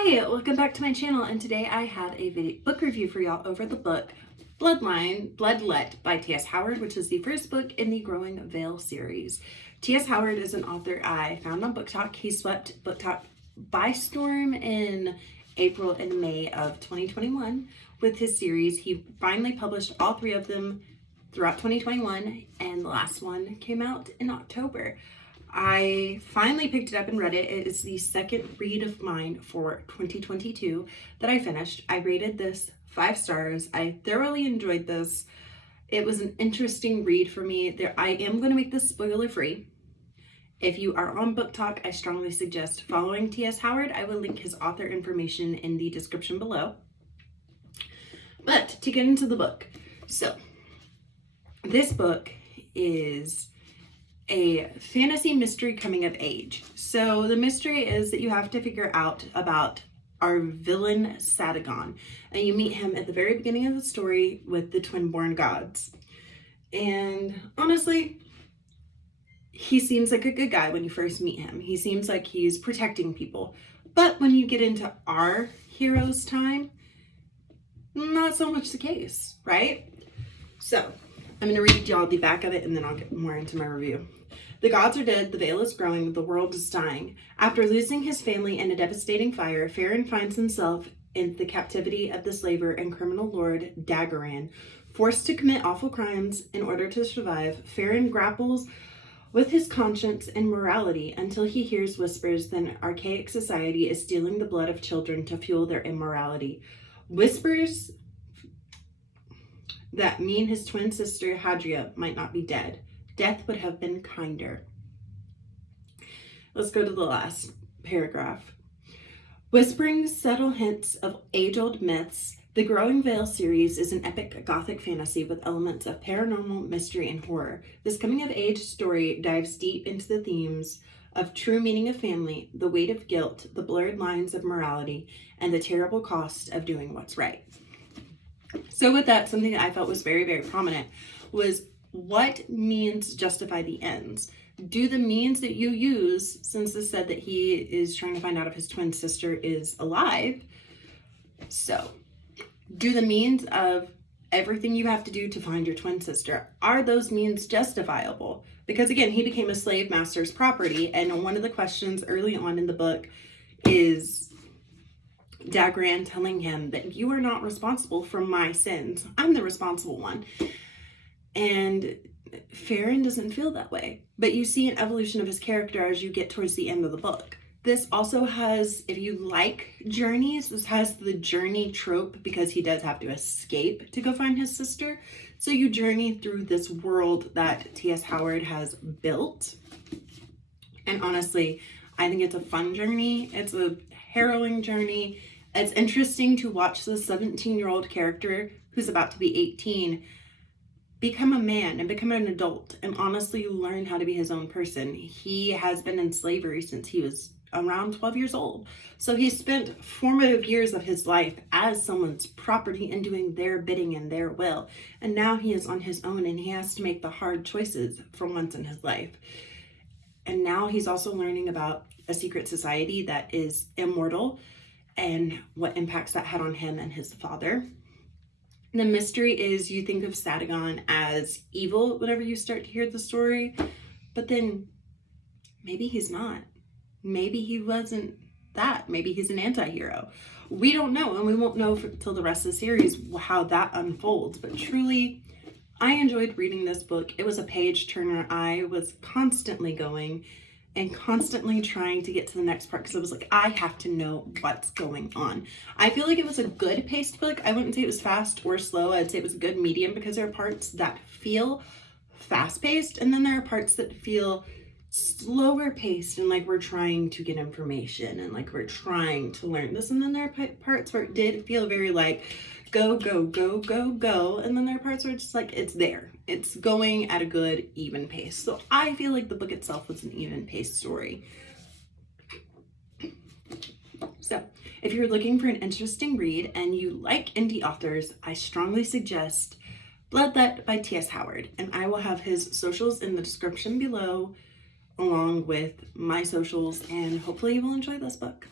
Hi, welcome back to my channel, and today I have a book review for y'all over the book Bloodlet by T.S. Howard, which is the first book in the Growing Veil series. T.S. Howard is an author I found on Book Talk. He swept Book Talk by storm in April and May of 2021 with his series. He finally published all three of them throughout 2021, and the last one came out in October. I finally picked it up and read it. It is the second read of mine for 2022 that I finished. I rated this 5 stars. I thoroughly enjoyed this. It was an interesting read for me. I am going to make this spoiler free. If you are on Book Talk, I strongly suggest following T.S. Howard. I will link his author information in the description below. But to get into the book, so this book is a fantasy mystery coming of age. So the mystery is that you have to figure out about our villain Sadagon, and you meet him at the very beginning of the story with the twin-born gods. And honestly, he seems like a good guy when you first meet him. He seems like he's protecting people. But when you get into our hero's time, not so much the case, right? So I'm going to read y'all the back of it, and then I'll get more into my review. The gods are dead, the veil is growing, the world is dying. After losing his family in a devastating fire, Farron finds himself in the captivity of the slaver and criminal lord Daggeran. Forced to commit awful crimes in order to survive, Farron grapples with his conscience and morality until he hears whispers that an archaic society is stealing the blood of children to fuel their immorality. Whispers that mean his twin sister Hadria might not be dead. Death would have been kinder. Let's go to the last paragraph. Whispering subtle hints of age-old myths, the Growing Veil series is an epic gothic fantasy with elements of paranormal, mystery, and horror. This coming-of-age story dives deep into the themes of true meaning of family, the weight of guilt, the blurred lines of morality, and the terrible cost of doing what's right. So with that, something that I felt was very, very prominent was what means justify the ends? Do the means that you use, since this said that he is trying to find out if his twin sister is alive, so do the means of everything you have to do to find your twin sister, are those means justifiable? Because again, he became a slave master's property, and one of the questions early on in the book is Daggeran telling him that you are not responsible for my sins. I'm the responsible one. And Farron doesn't feel that way. But you see an evolution of his character as you get towards the end of the book. This also has, if you like journeys, this has the journey trope because he does have to escape to go find his sister. So you journey through this world that T.S. Howard has built. And honestly, I think it's a fun journey. It's a harrowing journey. It's interesting to watch the 17-year-old character who's about to be 18 become a man and become an adult and honestly learn how to be his own person. He has been in slavery since he was around 12 years old. So he spent formative years of his life as someone's property and doing their bidding and their will. And now he is on his own and he has to make the hard choices for once in his life. And now he's also learning about a secret society that is immortal and what impacts that had on him and his father. The mystery is you think of Sadagon as evil whenever you start to hear the story, but then maybe he's not. Maybe he wasn't that. Maybe he's an anti-hero. We don't know, and we won't know until the rest of the series how that unfolds. But truly, I enjoyed reading this book. It was a page turner. I was constantly going and constantly trying to get to the next part because I was like, I have to know what's going on. I feel like it was a good paced book. I wouldn't say it was fast or slow. I'd say it was a good medium because there are parts that feel fast paced and then there are parts that feel slower paced and like we're trying to get information and like we're trying to learn this. And then there are parts where it did feel very like go, go, go, go, go. And then there are parts where it's just like, it's there. It's going at a good, even pace. So I feel like the book itself was an even paced story. So if you're looking for an interesting read and you like indie authors, I strongly suggest Bloodlet by T.S. Howard. And I will have his socials in the description below along with my socials, and hopefully you will enjoy this book.